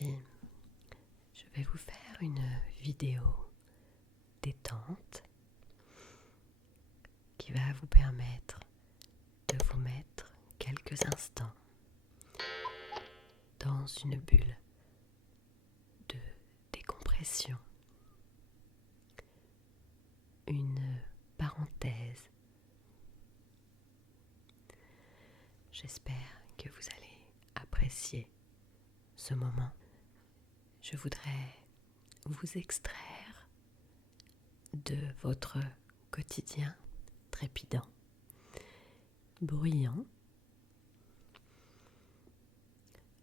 Aujourd'hui, je vais vous faire une vidéo détente qui va vous permettre de vous mettre quelques instants dans une bulle de décompression, une parenthèse. J'espère que vous allez apprécier ce moment. Je voudrais vous extraire de votre quotidien trépidant, bruyant,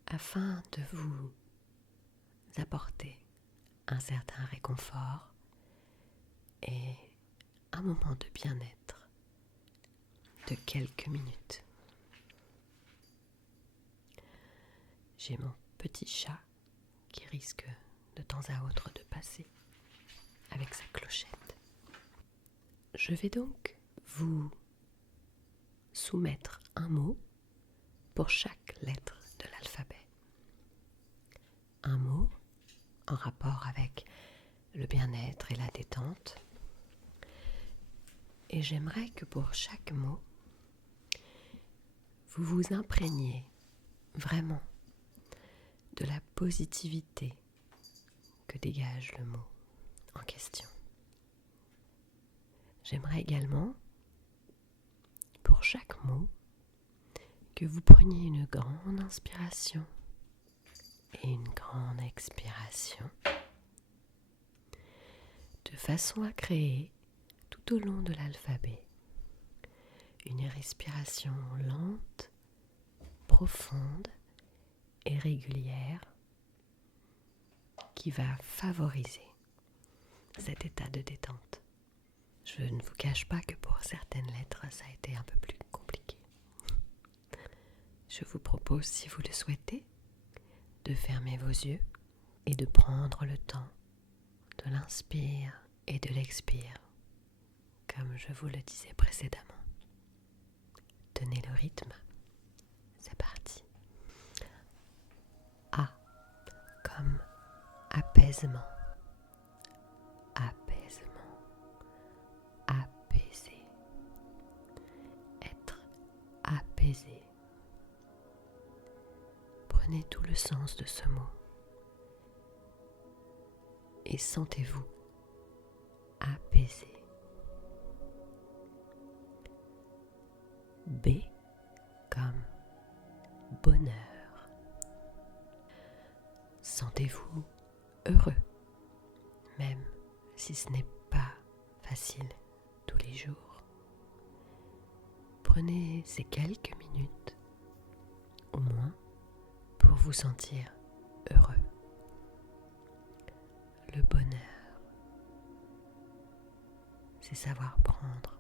afin de vous apporter un certain réconfort et un moment de bien-être de quelques minutes. J'ai mon petit chat qui risque de temps à autre de passer avec sa clochette. Je vais donc vous soumettre un mot pour chaque lettre de l'alphabet. Un mot en rapport avec le bien-être et la détente. Et j'aimerais que pour chaque mot, vous vous imprégniez vraiment de la positivité que dégage le mot en question. J'aimerais également, pour chaque mot, que vous preniez une grande inspiration et une grande expiration, de façon à créer tout au long de l'alphabet une respiration lente, profonde et régulière qui va favoriser cet état de détente. Je ne vous cache pas que pour certaines lettres, ça a été un peu plus compliqué. Je vous propose, si vous le souhaitez, de fermer vos yeux et de prendre le temps de l'inspire et de l'expire, comme je vous le disais précédemment. Tenez le rythme. C'est parti. A comme apaisement. Apaisement. Apaiser. Être apaisé. Prenez tout le sens de ce mot et sentez-vous apaisé. B comme bonheur. Sentez-vous heureux, même si ce n'est pas facile tous les jours. Prenez ces quelques minutes, au moins, pour vous sentir heureux. Le bonheur, c'est savoir prendre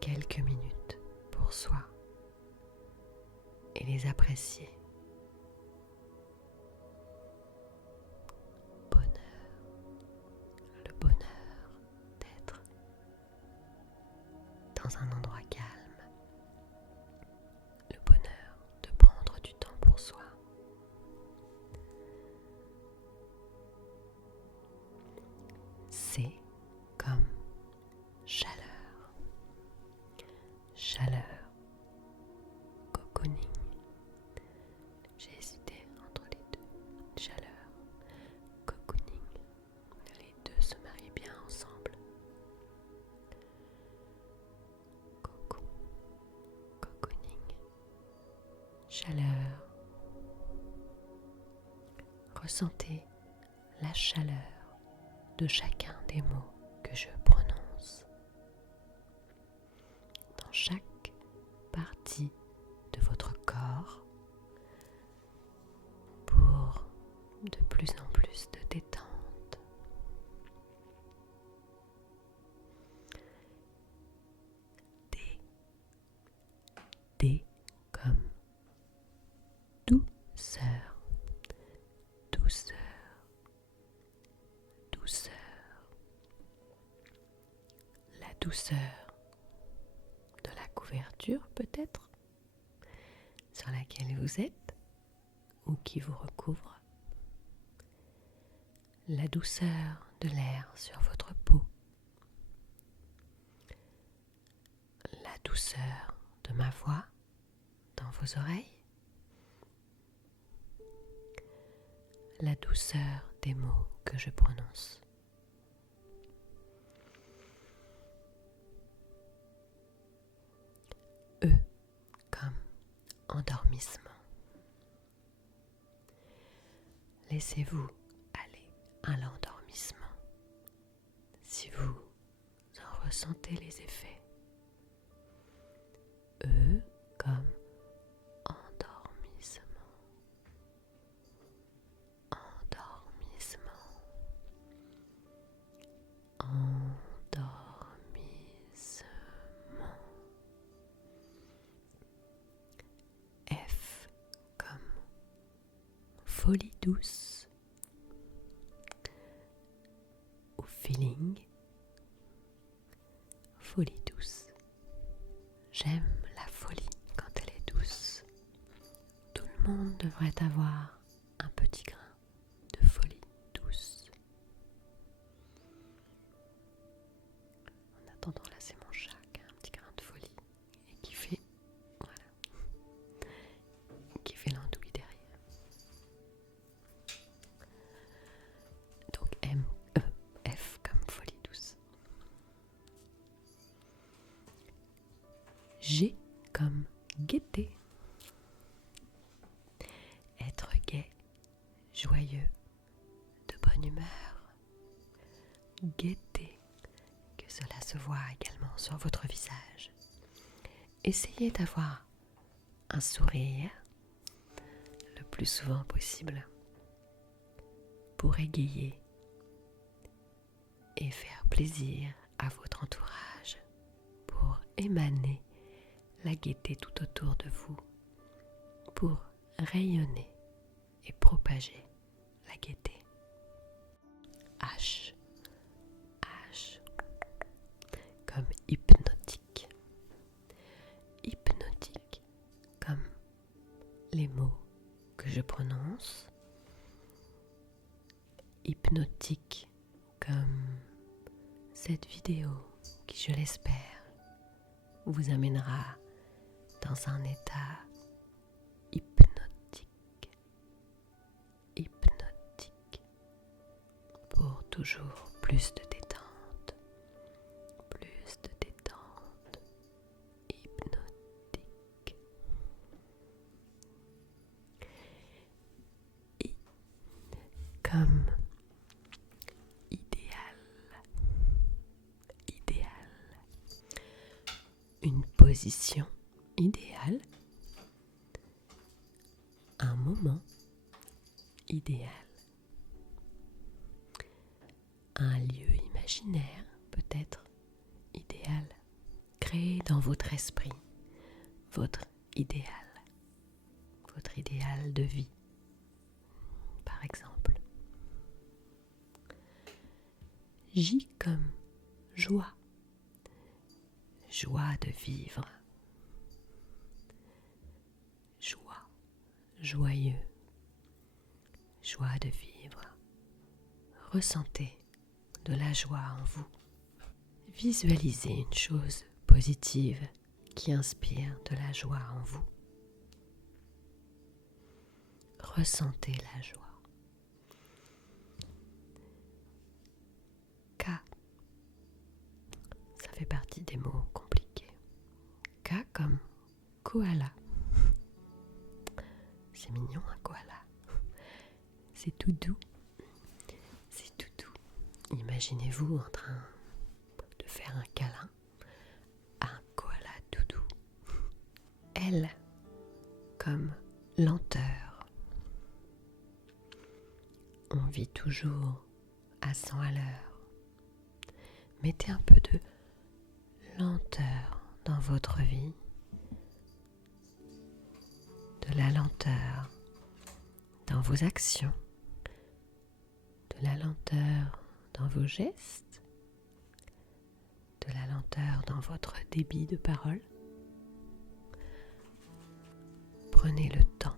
quelques minutes pour soi et les apprécier. Bonheur, le bonheur d'être dans un endroit calme, le bonheur de prendre du temps pour soi. C comme chaleur. Chaleur, cocooning. J'ai hésité entre les deux. Chaleur, cocooning. Les deux se marient bien ensemble. Coco, cocooning. Chaleur. Ressentez la chaleur de chacun des mots que je prononce. Dans chaque partie de votre corps pour de plus en plus de détente. D. D comme douceur. Douceur. Douceur. La douceur de la couverture peut-être sur laquelle vous êtes ou qui vous recouvre la douceur de l'air sur votre peau, la douceur de ma voix dans vos oreilles, la douceur des mots que je prononce. E comme endormissement. Laissez-vous aller à l'endormissement si vous en ressentez les effets. E comme endormissement. Endormissement. Endormissement. F comme folie douce ou feeling. Folie douce. J'aime la folie quand elle est douce. Tout le monde devrait avoir un petit grain de folie douce. En attendant, là c'est mon chat qui a un petit grain de folie et qui fait, voilà, qui fait l'andouille derrière. Donc F comme folie douce. G comme gaieté. Être gai, joyeux, de bonne humeur. Gaieté, que cela se voit également sur votre visage. Essayez d'avoir un sourire le plus souvent possible pour égayer et faire plaisir à votre entourage, pour émaner la gaieté tout autour de vous, pour rayonner et propager la gaieté. H comme hypnotique. Hypnotique comme les mots que je prononce. Hypnotique comme cette vidéo qui, je l'espère, vous amènera dans un état hypnotique pour toujours plus de détente, hypnotique. I comme idéal. Une position idéale, un moment idéal, un lieu imaginaire peut-être idéal, créé dans votre esprit, votre idéal de vie, par exemple. J comme joie, joie de vivre, joie, joyeux, joie de vivre. Ressentez de la joie en vous. Visualisez une chose positive qui inspire de la joie en vous. Ressentez la joie. K, ça fait partie des mots compliqués. K comme koala. C'est mignon un koala. C'est tout doux. Imaginez-vous en train de faire un câlin à un koala doudou. L comme lenteur. On vit toujours à 100 à l'heure. Mettez un peu de lenteur dans votre vie, de la lenteur dans vos actions, de la lenteur dans vos gestes, de la lenteur dans votre débit de parole. Prenez le temps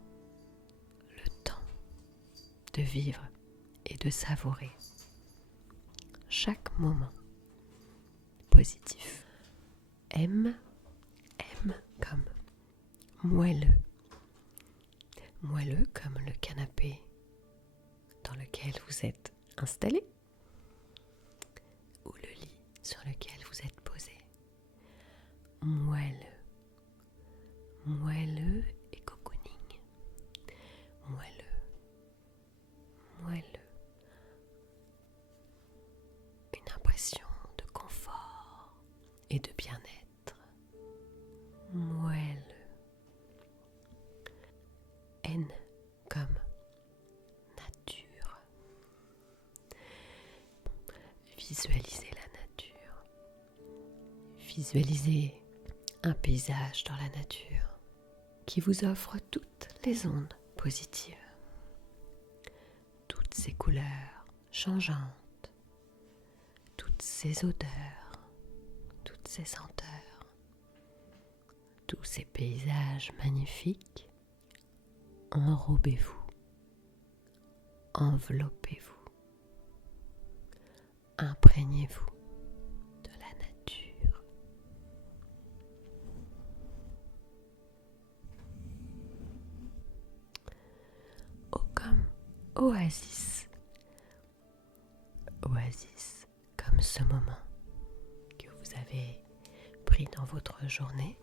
de vivre et de savourer chaque moment positif. M comme moelleux. Moelleux comme le canapé dans lequel vous êtes installé ou le lit sur lequel vous êtes posé. Moelleux. Moelleux et cocooning. Moelleux. Moelleux. Une impression de confort et de bien-être. Moelleux. N comme nature. Visualisez la nature. Visualisez un paysage dans la nature qui vous offre toutes les ondes positives, toutes ces couleurs changeantes, toutes ces odeurs, toutes ces senteurs, tous ces paysages magnifiques. Enrobez-vous, enveloppez-vous, imprégnez-vous de la nature. O comme oasis. Oasis comme ce moment que vous avez pris dans votre journée,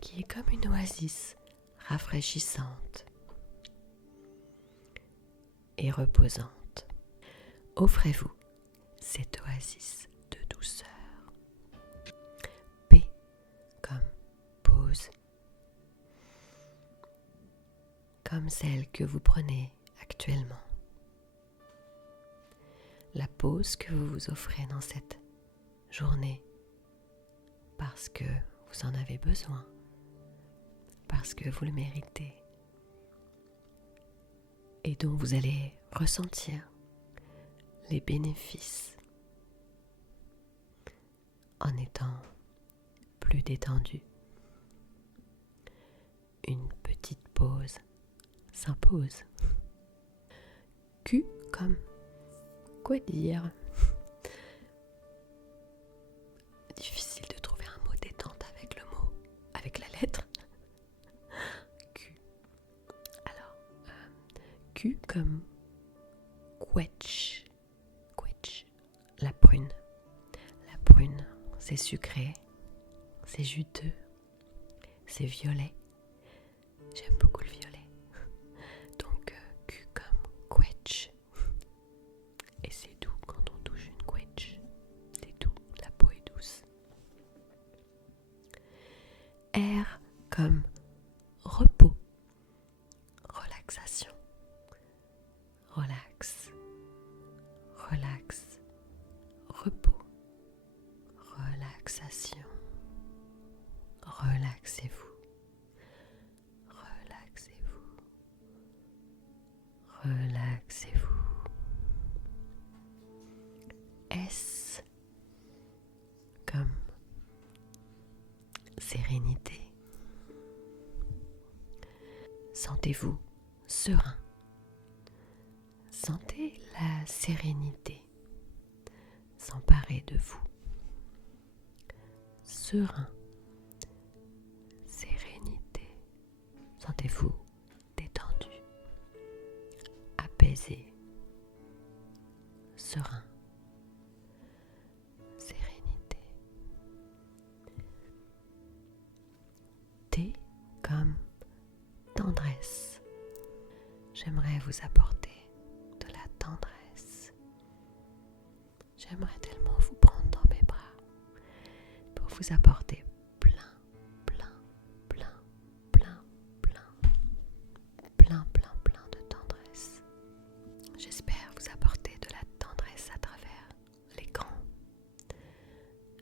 qui est comme une oasis rafraîchissante et reposante. Offrez-vous cette oasis de douceur. P comme pause, comme celle que vous prenez actuellement. La pause que vous vous offrez dans cette journée parce que vous en avez besoin, parce que vous le méritez et dont vous allez ressentir les bénéfices en étant plus détendu. Une petite pause s'impose. Q comme quoi dire? Difficile de trouver un mot détente avec le mot, avec la lettre. Q comme quetch. Quetch, la prune. La prune, c'est sucré, c'est juteux, c'est violet. J'aime beaucoup le violet. Donc Q comme quetch. Et c'est doux quand on touche une quetch. C'est doux, la peau est douce. R comme repos. Relaxation. Relax, relax, repos, relaxation, relaxez-vous, relaxez-vous, relaxez-vous. S comme sérénité. Sentez-vous serein. Sentez la sérénité s'emparer de vous. Serein, sérénité. Sentez-vous détendu, apaisé, serein, sérénité. T comme tendresse. J'aimerais vous apporter de la tendresse. J'aimerais tellement vous prendre dans mes bras pour vous apporter plein de tendresse. J'espère vous apporter de la tendresse à travers l'écran,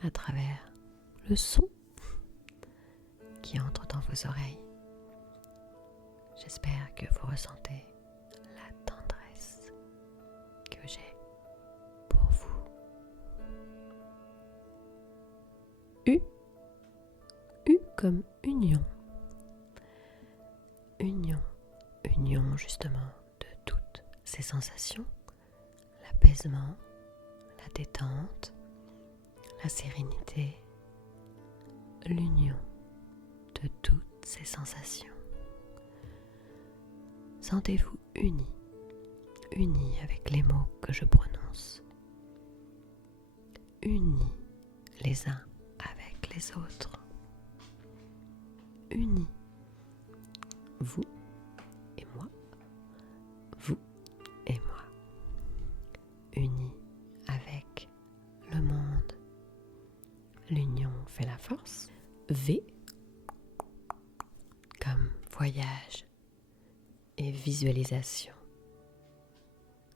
à travers le son qui entre dans vos oreilles. J'espère que vous ressentez la tendresse que j'ai pour vous. U comme union. Union justement de toutes ces sensations l'apaisement, la détente, la sérénité, l'union de toutes ces sensations. Sentez-vous unis avec les mots que je prononce, unis les uns avec les autres, unis, vous et moi, vous et moi, unis avec le monde. L'union fait la force. V comme voyage et visualisation.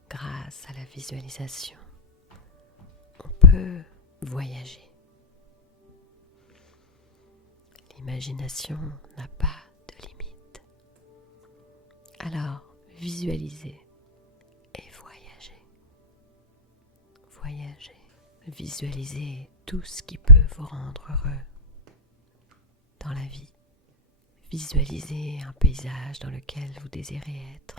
Grâce à la visualisation, on peut voyager. L'imagination n'a pas de limite. Alors, visualisez et voyagez. Voyagez. Visualisez tout ce qui peut vous rendre heureux dans la vie. Visualisez un paysage dans lequel vous désirez être.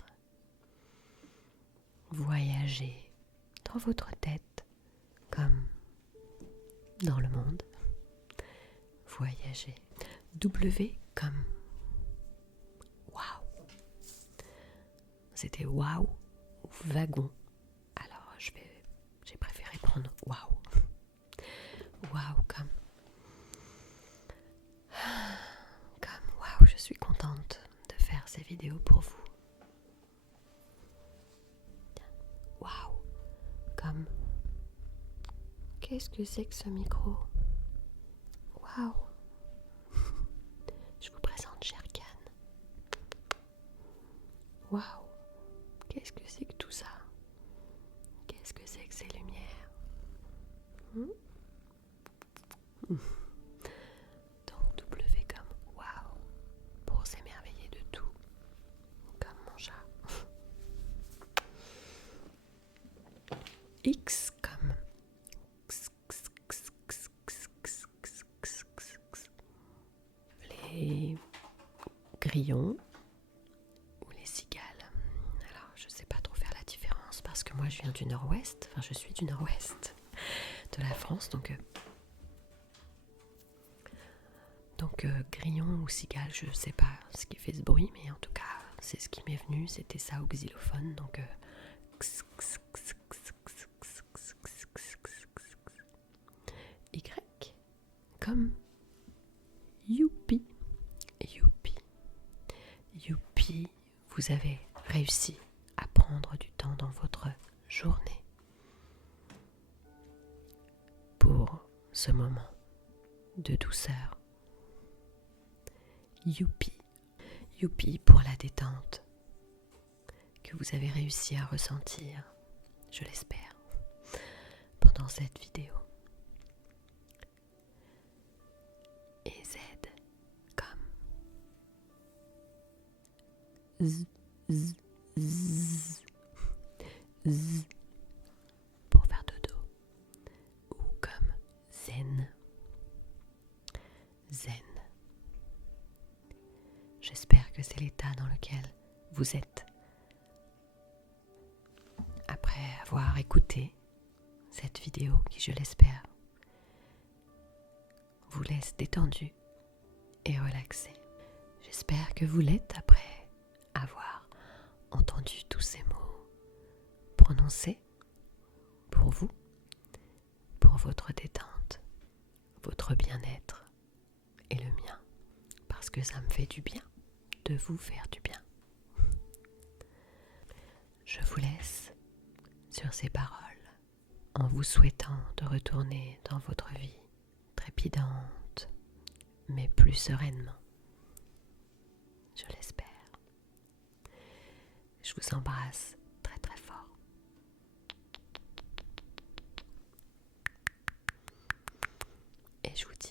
Voyagez dans votre tête comme dans le monde. Voyagez. W comme waouh. C'était waouh ou wagon. Alors j'ai préféré prendre waouh. Waouh comme waouh, je suis contente de faire ces vidéos pour vous. Waouh, comme qu'est-ce que c'est que ce micro? Waouh. Je vous présente Sherkan. Waouh, qu'est-ce que c'est que tout ça? Qu'est-ce que c'est que ces lumières? Donc W comme waouh, pour s'émerveiller de tout, comme mon chat. X comme les grillons ou les cigales. Alors je sais pas trop faire la différence parce que moi je viens du nord-ouest, enfin je suis du nord-ouest de la France, donc grillon ou cigale, je sais pas ce qui fait ce bruit, mais en tout cas c'est ce qui m'est venu, c'était ça au xylophone, donc Y comme youpi, youpi, youpi, vous avez réussi à prendre du temps dans votre journée pour ce moment de douceur. Youpi, youpi pour la détente que vous avez réussi à ressentir, je l'espère, pendant cette vidéo. Et Z comme Z, Z, Z, Z pour faire dodo, ou comme Zen, Zen. J'espère que c'est l'état dans lequel vous êtes après avoir écouté cette vidéo qui, je l'espère, vous laisse détendu et relaxé. J'espère que vous l'êtes après avoir entendu tous ces mots prononcés pour vous, pour votre détente, votre bien-être et le mien, parce que ça me fait du bien de vous faire du bien. Je vous laisse sur ces paroles en vous souhaitant de retourner dans votre vie trépidante, mais plus sereinement. Je l'espère. Je vous embrasse très très fort. Et je vous dis